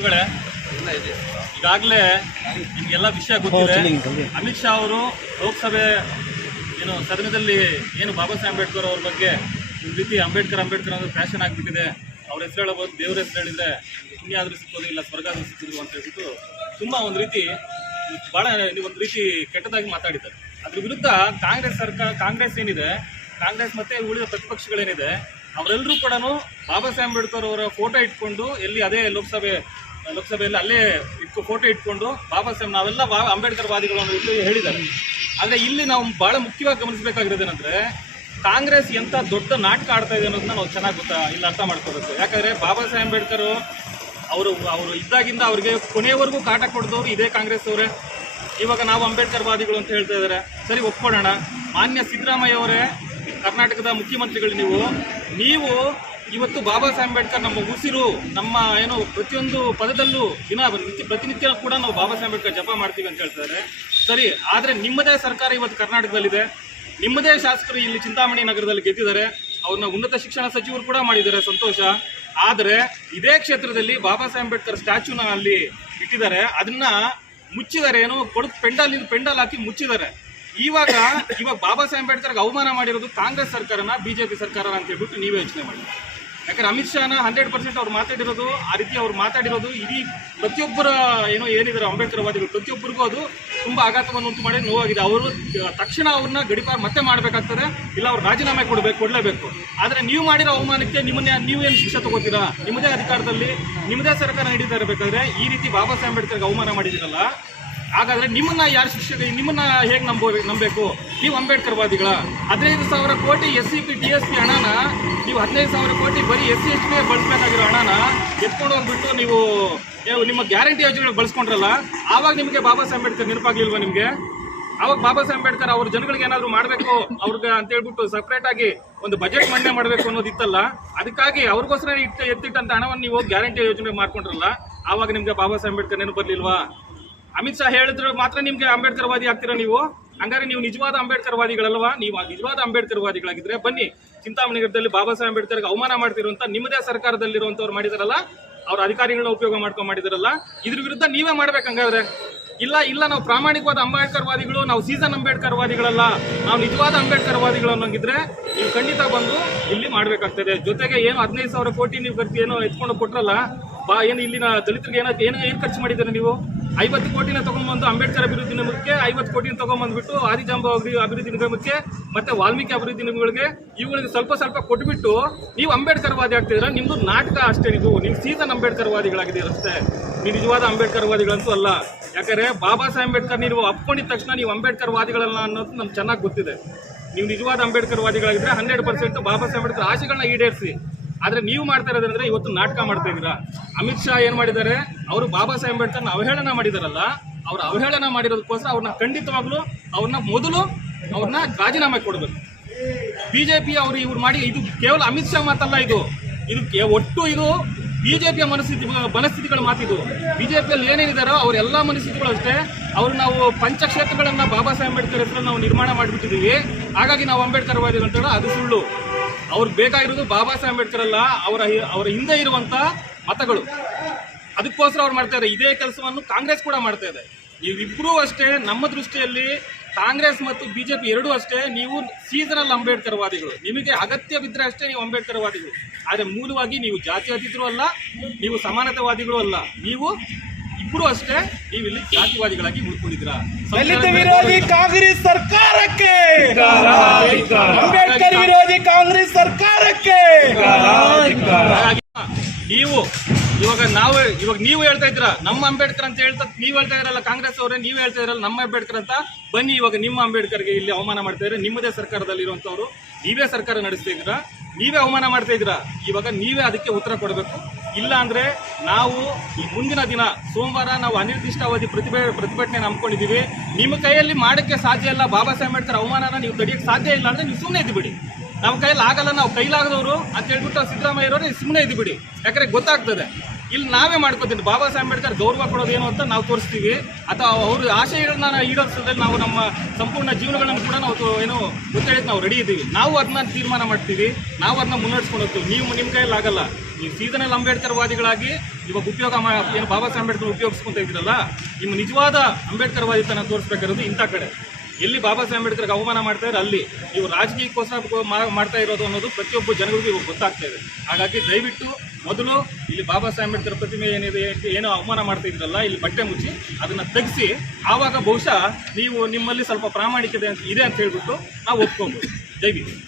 ಬಂಧುಗಳೇ, ಈಗಾಗಲೇ ನಿಮಗೆಲ್ಲ ವಿಷಯ ಗೊತ್ತಿದೆ. ಅಮಿತ್ ಶಾ ಅವರು ಲೋಕಸಭೆ ಸದನದಲ್ಲಿ ಬಾಬಾ ಸಾಹೇಬ್ ಅಂಬೇಡ್ಕರ್ ಅವ್ರ ಬಗ್ಗೆ ಈ ರೀತಿ ಅಂಬೇಡ್ಕರ್ ಅನ್ನೋದು ಫ್ಯಾಷನ್ ಆಗಿಬಿಟ್ಟಿದೆ. ಅವ್ರ ಹೆಸರು ಹೇಳಬಹುದು, ದೇವ್ರ ಹೆಸರು ಹೇಳಿದ್ರೆ ಪುಣ್ಯ ಆದರೂ ಸಿಕ್ಕೋದು, ಇಲ್ಲ ಸ್ವರ್ಗ ಆದರೂ ಸಿಕ್ಕೋದು ಅಂತ ಹೇಳ್ಬಿಟ್ಟು ತುಂಬ ಒಂದು ರೀತಿ ಕೆಟ್ಟದಾಗಿ ಮಾತಾಡಿದ್ದಾರೆ. ಅದ್ರ ವಿರುದ್ಧ ಕಾಂಗ್ರೆಸ್ ಏನಿದೆ, ಕಾಂಗ್ರೆಸ್ ಮತ್ತೆ ಉಳಿದ ಪ್ರತಿಪಕ್ಷಗಳೇನಿದೆ, ಅವರೆಲ್ಲರೂ ಕೂಡ ಬಾಬಾ ಸಾಹೇಬ್ ಅಂಬೇಡ್ಕರ್ ಅವರ ಫೋಟೋ ಇಟ್ಕೊಂಡು ಅದೇ ಲೋಕಸಭೆಯಲ್ಲಿ ಅಲ್ಲೇ ಫೋಟೋ ಇಟ್ಕೊಂಡು ಬಾಬಾ ಸಾಹೇಬ್ ನಾವೆಲ್ಲ ಅಂಬೇಡ್ಕರ್ ವಾದಿಗಳು ಅನ್ನೋ ಹೇಳಿದ್ದಾರೆ. ಆದರೆ ಇಲ್ಲಿ ನಾವು ಭಾಳ ಮುಖ್ಯವಾಗಿ ಗಮನಿಸಬೇಕಾಗಿರೋದೇನೆಂದರೆ, ಕಾಂಗ್ರೆಸ್ ಎಂಥ ದೊಡ್ಡ ನಾಟಕ ಆಡ್ತಾ ಇದೆ ಅನ್ನೋದನ್ನ ನಾವು ಚೆನ್ನಾಗಿ ಇಲ್ಲಿ ಅರ್ಥ ಮಾಡ್ಕೋಬೇಕು. ಯಾಕಂದರೆ ಬಾಬಾ ಸಾಹೇಬ್ ಅಂಬೇಡ್ಕರ್ ಅವರು ಇದ್ದಾಗಿಂದ ಅವ್ರಿಗೆ ಕೊನೆಯವರೆಗೂ ಕಾಟ ಕೊಡಿದವರು ಇದೇ ಕಾಂಗ್ರೆಸ್ ಅವರೇ. ಇವಾಗ ನಾವು ಅಂಬೇಡ್ಕರ್ ವಾದಿಗಳು ಅಂತ ಹೇಳ್ತಾ ಇದ್ದಾರೆ. ಸರಿ, ಒಪ್ಕೊಳ್ಳೋಣ. ಮಾನ್ಯ ಸಿದ್ದರಾಮಯ್ಯ ಅವರೇ, ಕರ್ನಾಟಕದ ಮುಖ್ಯಮಂತ್ರಿಗಳು ನೀವು ಇವತ್ತು ಬಾಬಾ ಸಾಹೇಬ್ ಅಂಬೇಡ್ಕರ್ ನಮ್ಮ ಉಸಿರು, ನಮ್ಮ ಪ್ರತಿಯೊಂದು ಪದದಲ್ಲೂ ಪ್ರತಿನಿತ್ಯ ಕೂಡ ನಾವು ಬಾಬಾ ಸಾಹೇಬ್ ಅಂಬೇಡ್ಕರ್ ಜಪ ಮಾಡ್ತೀವಿ ಅಂತ ಹೇಳ್ತಾರೆ. ಸರಿ, ಆದರೆ ನಿಮ್ಮದೇ ಸರ್ಕಾರ ಇವತ್ತು ಕರ್ನಾಟಕದಲ್ಲಿದೆ, ನಿಮ್ಮದೇ ಶಾಸಕರು ಇಲ್ಲಿ ಚಿಂತಾಮಣಿ ನಗರದಲ್ಲಿ ಗೆದ್ದಿದ್ದಾರೆ, ಅವ್ರನ್ನ ಉನ್ನತ ಶಿಕ್ಷಣ ಸಚಿವರು ಕೂಡ ಮಾಡಿದ್ದಾರೆ, ಸಂತೋಷ. ಆದರೆ ಇದೇ ಕ್ಷೇತ್ರದಲ್ಲಿ ಬಾಬಾ ಸಾಹೇಬ್ ಅಂಬೇಡ್ಕರ್ ಸ್ಟ್ಯಾಚ್ಯೂನ ಅಲ್ಲಿ ಇಟ್ಟಿದ್ದಾರೆ, ಅದನ್ನ ಮುಚ್ಚಿದ್ದಾರೆ, ಪೆಂಡಲ್ ಹಾಕಿ ಮುಚ್ಚಿದ್ದಾರೆ. ಇವಾಗ ಬಾಬಾ ಸಾಹೇಬ್ ಅಂಬೇಡ್ಕರ್ಗೆ ಅವಮಾನ ಮಾಡಿರೋದು ಕಾಂಗ್ರೆಸ್ ಸರ್ಕಾರನ, ಬಿಜೆಪಿ ಸರ್ಕಾರನ ಅಂತ ಹೇಳ್ಬಿಟ್ಟು ನೀವೇ ಯೋಚನೆ ಮಾಡಿ. ಯಾಕಂದ್ರೆ ಅಮಿತ್ ಶಾನ 100% ಅವ್ರು ಮಾತಾಡಿರೋದು, ಆ ರೀತಿ ಅವ್ರು ಮಾತಾಡಿರೋದು ಇಡೀ ಪ್ರತಿಯೊಬ್ಬರ ಏನಿದ್ದಾರೆ ಅಂಬೇಡ್ಕರ್ ವಾದಿಗಳು ಪ್ರತಿಯೊಬ್ಬರಿಗೂ ಅದು ತುಂಬ ಆಘಾತವನ್ನು ಉಂಟು ಮಾಡಿ ನೋವಾಗಿದೆ. ಅವರು ತಕ್ಷಣ ಅವ್ರನ್ನ ಗಡಿಪಾರು ಮತ್ತೆ ಮಾಡಬೇಕಾಗ್ತದೆ, ಇಲ್ಲ ಅವ್ರು ರಾಜೀನಾಮೆ ಕೊಡಲೇಬೇಕು. ಆದರೆ ನೀವು ಮಾಡಿರೋ ಅವಮಾನಕ್ಕೆ ನೀವೇನು ಶಿಕ್ಷೆ ತಗೋತೀರಾ? ನಿಮ್ಮದೇ ಅಧಿಕಾರದಲ್ಲಿ ನಿಮ್ಮದೇ ಸರ್ಕಾರ ನಡೀತಾ ಇರಬೇಕಾದ್ರೆ ಈ ರೀತಿ ಬಾಬಾ ಸಾಹೇಬ್ ಅಂಬೇಡ್ಕರ್ಗೆ ಅವಮಾನ ಮಾಡಿದಿರಲ್ಲ, ಹಾಗಾದರೆ ನಿಮ್ಮನ್ನ ಯಾರು ಶಿಕ್ಷೆ, ನಿಮ್ಮನ್ನ ಹೇಗೆ ನಂಬಬೇಕು? ನೀವು ಅಂಬೇಡ್ಕರ್ ವಾದಿಗಳ 15,000 ಕೋಟಿ SCP DSP ಹಣನ ನೀವು 15,000 ಕೋಟಿ ಬರೀ SC STಗೆ ಬಳಸಬೇಕಾಗಿರೋ ಹಣನ ಎತ್ಕೊಂಡು ಹೋಗ್ಬಿಟ್ಟು ನೀವು ನಿಮ್ಮ ಗ್ಯಾರಂಟಿ ಯೋಜನೆಗಳು ಬಳಸ್ಕೊಂಡ್ರಲ್ಲ, ಆವಾಗ ನಿಮಗೆ ಬಾಬಾ ಸಾಹೇಬ್ ಅಂಬೇಡ್ಕರ್ ನೆನಪಾಗ್ಲಿಲ್ವಾ? ನಿಮಗೆ ಆವಾಗ ಬಾಬಾ ಸಾಹೇಬ್ ಅಂಬೇಡ್ಕರ್ ಅವ್ರ ಜನಗಳಿಗೆ ಏನಾದರೂ ಮಾಡಬೇಕು ಅವ್ರಿಗೆ ಅಂತ ಹೇಳ್ಬಿಟ್ಟು ಸಪ್ರೇಟ್ ಆಗಿ ಒಂದು ಬಜೆಟ್ ಮಂಡನೆ ಮಾಡಬೇಕು ಅನ್ನೋದಿತ್ತಲ್ಲ, ಅದಕ್ಕಾಗಿ ಅವ್ರಿಗೋಸ್ಕರ ಎತ್ತಿಟ್ಟಂತ ಹಣವನ್ನು ನೀವು ಗ್ಯಾರಂಟಿ ಯೋಜನೆ ಮಾಡ್ಕೊಂಡ್ರಲ್ಲ, ಆವಾಗ ನಿಮ್ಗೆ ಬಾಬಾ ಸಾಹೇಬ್ ಅಂಬೇಡ್ಕರ್ ನೆನಪು ಬರ್ಲಿಲ್ವಾ? ಅಮಿತ್ ಶಾ ಹೇಳಿದ್ರೆ ಮಾತ್ರ ನಿಮ್ಗೆ ಅಂಬೇಡ್ಕರ್ ವಾದಿ ಆಗ್ತೀರಾ ನೀವು? ಹಂಗಾರೆ ನೀವು ನಿಜವಾದ ಅಂಬೇಡ್ಕರ್ ವಾದಿಗಳಲ್ವಾ? ನೀವು ನಿಜವಾದ ಅಂಬೇಡ್ಕರ್ ವಾದಿಗಳಾಗಿದ್ರೆ ಬನ್ನಿ, ಚಿಂತಾಮಣಿ ನಗರದಲ್ಲಿ ಬಾಬಾ ಸಾಹೇಬ್ ಅಂಬೇಡ್ಕರ್ಗೆ ಅವಮಾನ ಮಾಡ್ತಿರುವಂತ ನಿಮ್ಮದೇ ಸರ್ಕಾರದಲ್ಲಿರುವಂತವ್ರು ಮಾಡಿದಾರಲ್ಲ, ಅವ್ರ ಅಧಿಕಾರಿಗಳನ್ನ ಉಪಯೋಗ ಮಾಡ್ಕೊಂಡು ಮಾಡಿದಾರಲ್ಲ, ಇದ್ರ ವಿರುದ್ಧ ನೀವೇ ಮಾಡ್ಬೇಕಂಗಾದ್ರೆ. ಇಲ್ಲ ನಾವು ಪ್ರಾಮಾಣಿಕವಾದ ಅಂಬೇಡ್ಕರ್ ವಾದಿಗಳು, ನಾವು ಸೀಸನ್ ಅಂಬೇಡ್ಕರ್ ವಾದಿಗಳಲ್ಲ, ನಾವು ನಿಜವಾದ ಅಂಬೇಡ್ಕರ್ ವಾದಿಗಳು ಅನ್ನೋಂಗಿದ್ರೆ ನೀವು ಖಂಡಿತ ಬಂದು ಇಲ್ಲಿ ಮಾಡ್ಬೇಕಾಗ್ತದೆ. ಜೊತೆಗೆ 15,000 ಕೋಟಿ ನೀವು ಎತ್ಕೊಂಡು ಕೊಟ್ರಲ್ಲ, ಇಲ್ಲಿನ ದಲಿತರಿಗೆ ಏನು ಖರ್ಚು ಮಾಡಿದ್ದೀರಾ ನೀವು? 50 ಕೋಟಿನ ತಗೊಂಡ್ಬಂದು ಅಂಬೇಡ್ಕರ್ ಅಭಿವೃದ್ಧಿ ನಿಗಮಕ್ಕೆ, 50 ಕೋಟಿನ ತಗೊಂಡ್ಬಂದ್ಬಿಟ್ಟು ಆದಿಜಾಂಬ ಅಭಿವೃದ್ಧಿ ನಿಗಮಕ್ಕೆ, ಮತ್ತೆ ವಾಲ್ಮೀಕಿ ಅಭಿವೃದ್ಧಿ ನಿಗಮಗಳಿಗೆ, ಇವುಗಳಿಗೆ ಸ್ವಲ್ಪ ಕೊಟ್ಬಿಟ್ಟು ನೀವು ಅಂಬೇಡ್ಕರ್ ವಾದಿ ಆಗ್ತಿದ್ರ. ನಿಮ್ದು ನಾಟಕ ಅಷ್ಟೇ, ನೀವು ಸೀಸನ್ ಅಂಬೇಡ್ಕರ್ ವಾದಿಗಳಾಗಿದ್ದೀರ ಅಷ್ಟೇ. ನೀವು ನಿಜವಾದ ಅಂಬೇಡ್ಕರ್ ವಾದಿಗಳಂತೂ ಅಲ್ಲ. ಯಾಕಂದ್ರೆ ಬಾಬಾ ಸಾಹೇಬ್ ಅಂಬೇಡ್ಕರ್ ನೀವು ಅಪ್ಕೊಂಡಿದ ತಕ್ಷಣ ನೀವು ಅಂಬೇಡ್ಕರ್ ವಾದಿಗಳಲ್ಲ ಅನ್ನೋದು ನಮ್ಗೆ ಚೆನ್ನಾಗಿ ಗೊತ್ತಿದೆ. ನೀವು ನಿಜವಾದ ಅಂಬೇಡ್ಕರ್ ವಾದಿಗಳಾಗಿದ್ರೆ 100% ಬಾಬಾ ಸಾಹೇಬ್ ಅಂಬೇಡ್ಕರ್ ಆಶೆಗಳನ್ನ ಈಡೇರಿಸಿ. ಆದರೆ ನೀವು ಮಾಡ್ತಾ ಇರೋದಂದ್ರೆ ಇವತ್ತು ನಾಟಕ ಮಾಡ್ತಾ ಇದ್ದೀರಾ. ಅಮಿತ್ ಶಾ ಏನು ಮಾಡಿದ್ದಾರೆ, ಅವರು ಬಾಬಾ ಸಾಹೇಬ್ ಅಂಬೇಡ್ಕರ್ನ ಅವಹೇಳನ ಮಾಡಿದಾರಲ್ಲ, ಅವ್ರ ಅವಹೇಳನ ಮಾಡಿರೋದಕ್ಕೋಸ್ಕರ ಅವ್ರನ್ನ ಖಂಡಿತವಾಗ್ಲೂ ಅವ್ರನ್ನ ರಾಜೀನಾಮೆ ಕೊಡಬೇಕು. ಬಿಜೆಪಿ ಇವ್ರು ಮಾಡಿ, ಇದು ಕೇವಲ ಅಮಿತ್ ಶಾ ಮಾತಲ್ಲ, ಇದು ಒಟ್ಟು ಇದು ಬಿಜೆಪಿಯ ಮನಸ್ಥಿತಿಗಳ ಮಾತಿದು. ಬಿಜೆಪಿಯಲ್ಲಿ ಏನೇನಿದಾರೋ ಅವರೆಲ್ಲ ಮನಸ್ಥಿತಿಗಳು ಅಷ್ಟೇ. ನಾವು ಪಂಚಕ್ಷೇತ್ರಗಳನ್ನ ಬಾಬಾ ಸಾಹೇಬ್ ಅಂಬೇಡ್ಕರ್ ಹೆಸರಲ್ಲಿ ನಾವು ನಿರ್ಮಾಣ ಮಾಡಿಬಿಟ್ಟಿದ್ದೀವಿ, ಹಾಗಾಗಿ ನಾವು ಅಂಬೇಡ್ಕರ್ ವಾದಿಗಳು ಅಂತ. ಅದು ಸುಳ್ಳು. ಅವ್ರಿಗೆ ಬೇಕಾಗಿರೋದು ಬಾಬಾ ಸಾಹೇಬ್ ಅಂಬೇಡ್ಕರ್ ಅಲ್ಲ, ಅವರ ಹಿಂದೆ ಇರುವಂತ ಮತಗಳು. ಅದಕ್ಕೋಸ್ಕರ ಅವ್ರು ಮಾಡ್ತಾ ಇದ್ದಾರೆ. ಇದೇ ಕೆಲಸವನ್ನು ಕಾಂಗ್ರೆಸ್ ಕೂಡ ಮಾಡ್ತಾ ಇದೆ. ನೀವಿಬ್ಬರೂ ಅಷ್ಟೇ, ನಮ್ಮ ದೃಷ್ಟಿಯಲ್ಲಿ ಕಾಂಗ್ರೆಸ್ ಮತ್ತು ಬಿಜೆಪಿ ಎರಡೂ ಅಷ್ಟೇ, ನೀವು ಸೀಸನಲ್ ಅಂಬೇಡ್ಕರ್ ವಾದಿಗಳು. ನಿಮಗೆ ಅಗತ್ಯವಿದ್ರೆ ಅಷ್ಟೇ ನೀವು ಅಂಬೇಡ್ಕರ್ ವಾದಿಗಳು. ಆದರೆ ಮೂಲವಾಗಿ ನೀವು ಜಾತ್ಯತೀತರು ಅಲ್ಲ, ನೀವು ಸಮಾನತಾವಾದಿಗಳು ಅಲ್ಲ. ನೀವು ಇಬ್ಬರು ಅಷ್ಟೇ, ನೀವು ಇಲ್ಲಿ ಜಾತಿವಾದಿಗಳಾಗಿ ಉಳ್ಕೊಂಡಿದ್ದೀರಾ. ದಲಿತ ವಿರೋಧಿ ಕಾಂಗ್ರೆಸ್ ಸರ್ಕಾರಕ್ಕೆ, ಅಂಬೇಡ್ಕರ್ ವಿರೋಧಿ ಕಾಂಗ್ರೆಸ್ ಸರ್ಕಾರಕ್ಕೆ ನೀವು ಹೇಳ್ತಾ ಇದ್ದೀರಾ ನಮ್ಮ ಅಂಬೇಡ್ಕರ್ ಅಂತ ನೀವು ಹೇಳ್ತಾ ಇದ್ರಲ್ಲ, ಕಾಂಗ್ರೆಸ್ ಅವರೇ ನೀವು ಹೇಳ್ತಾ ಇದ್ರಲ್ಲ ನಮ್ಮ ಅಂಬೇಡ್ಕರ್ ಅಂತ. ಬನ್ನಿ, ಇವಾಗ ನಿಮ್ಮ ಅಂಬೇಡ್ಕರ್ಗೆ ಇಲ್ಲಿ ಅವಮಾನ ಮಾಡ್ತಾ ಇದ್ರೆ, ನಿಮ್ಮದೇ ಸರ್ಕಾರದಲ್ಲಿ ಇರುವಂತವ್ರು, ನೀವೇ ಸರ್ಕಾರ ನಡೆಸ್ತಾ ಇದ್ದೀರಾ, ನೀವೇ ಅವಮಾನ ಮಾಡ್ತಾ ಇದ್ದೀರಾ. ಇವಾಗ ನೀವೇ ಅದಕ್ಕೆ ಉತ್ತರ ಕೊಡಬೇಕು. ಇಲ್ಲ ಅಂದ್ರೆ ನಾವು ಈ ಮುಂದಿನ ದಿನ ಸೋಮವಾರ ನಾವು ಅನಿರ್ದಿಷ್ಟಾವಧಿ ಪ್ರತಿಭಟನೆ ನಂಬ್ಕೊಂಡಿದ್ದೀವಿ. ನಿಮ್ಮ ಕೈಯಲ್ಲಿ ಮಾಡೋಕ್ಕೆ ಸಾಧ್ಯ ಇಲ್ಲ, ಬಾಬಾ ಸಾಹೇಬ್ ಅಂಬೇಡ್ಕರ್ ಅವಮಾನನ ನೀವು ತಡೆಯಕ್ಕೆ ಸಾಧ್ಯ ಇಲ್ಲ ಅಂದ್ರೆ ನೀವು ಸುಮ್ಮನೆ ಇದ್ಬಿಡಿ. ನಮ್ಮ ಕೈಯಲ್ಲಿ ಆಗಲ್ಲ, ನಾವು ಕೈಲಾಗದವರು ಅಂತ ಹೇಳ್ಬಿಟ್ಟು ಸಿದ್ದರಾಮಯ್ಯರವ್ರೆ ಸುಮ್ಮನೆ ಇದ್ಬಿಡಿ. ಯಾಕಂದ್ರೆ ಗೊತ್ತಾಗ್ತದೆ ಇಲ್ಲಿ ನಾವೇ ಮಾಡ್ಕೋತೀವಿ. ಬಾಬಾ ಸಾಹೇಬ್ ಅಂಬೇಡ್ಕರ್ ಗೌರವ ಕೊಡೋದೇನು ಅಂತ ನಾವು ತೋರಿಸ್ತೀವಿ, ಅಥವಾ ಅವ್ರ ಆಶಯಗಳನ್ನ ಈಡೇರಿಸೋದ್ರಲ್ಲಿ ನಾವು ನಮ್ಮ ಸಂಪೂರ್ಣ ಜೀವನಗಳನ್ನು ಕೂಡ ನಾವು ಏನು ಗೊತ್ತೇಳಿದ್ ನಾವು ರೆಡಿ ಇದ್ದೀವಿ. ನಾವು ಅದನ್ನ ತೀರ್ಮಾನ ಮಾಡ್ತೀವಿ, ನಾವು ಅದನ್ನ ಮುನ್ನಡೆಸ್ಕೊಂಡು ಹೋಗ್ತೀವಿ. ನೀವು ನಿಮ್ಮ ಕೈಯಲ್ಲಿ ಆಗಲ್ಲ. ನೀವು ಸೀಸನಲ್ ಅಂಬೇಡ್ಕರ್ ವಾದಿಗಳಾಗಿ ಇವಾಗ ಏನು ಬಾಬಾ ಸಾಹೇಬ್ ಅಂಬೇಡ್ಕರ್ ಉಪಯೋಗಿಸ್ಕೊಂತ ಇದ್ದೀರಲ್ಲ, ನಿಮ್ಮ ನಿಜವಾದ ಅಂಬೇಡ್ಕರ್ ವಾದಿತನ ತೋರಿಸ್ಬೇಕಾಗಿರೋದು ಇಂಥ ಕಡೆ. ಎಲ್ಲಿ ಬಾಬಾ ಸಾಹೇಬ್ ಅಂಬೇಡ್ಕರ್ಗೆ ಅವಮಾನ ಮಾಡ್ತಾ ಇದ್ದಾರೆ ಅಲ್ಲಿ ನೀವು ರಾಜಕೀಯಕ್ಕೋಸ್ಕರ ಮಾಡ್ತಾ ಇರೋದು ಅನ್ನೋದು ಪ್ರತಿಯೊಬ್ಬ ಜನರಿಗೂ ಇವಾಗ ಗೊತ್ತಾಗ್ತಾ ಇದೆ. ಹಾಗಾಗಿ ದಯವಿಟ್ಟು ಮೊದಲು ಇಲ್ಲಿ ಬಾಬಾ ಸಾಹೇಬ್ ಅಂಬೇಡ್ಕರ್ ಪ್ರತಿಮೆ ಏನಿದೆ, ಏನೋ ಅವಮಾನ ಮಾಡ್ತಾ ಇದ್ರಲ್ಲ, ಇಲ್ಲಿ ಬಟ್ಟೆ ಮುಚ್ಚಿ ಅದನ್ನ ತೆಗೆಸಿ, ಆವಾಗ ಬಹುಶಃ ನೀವು ನಿಮ್ಮಲ್ಲಿ ಸ್ವಲ್ಪ ಪ್ರಾಮಾಣಿಕತೆ ಇದೆ ಅಂತ ಹೇಳ್ಬಿಟ್ಟು ನಾವು ಒಪ್ಕೊಬೋದು. ಜೈ ಭೀಮ್.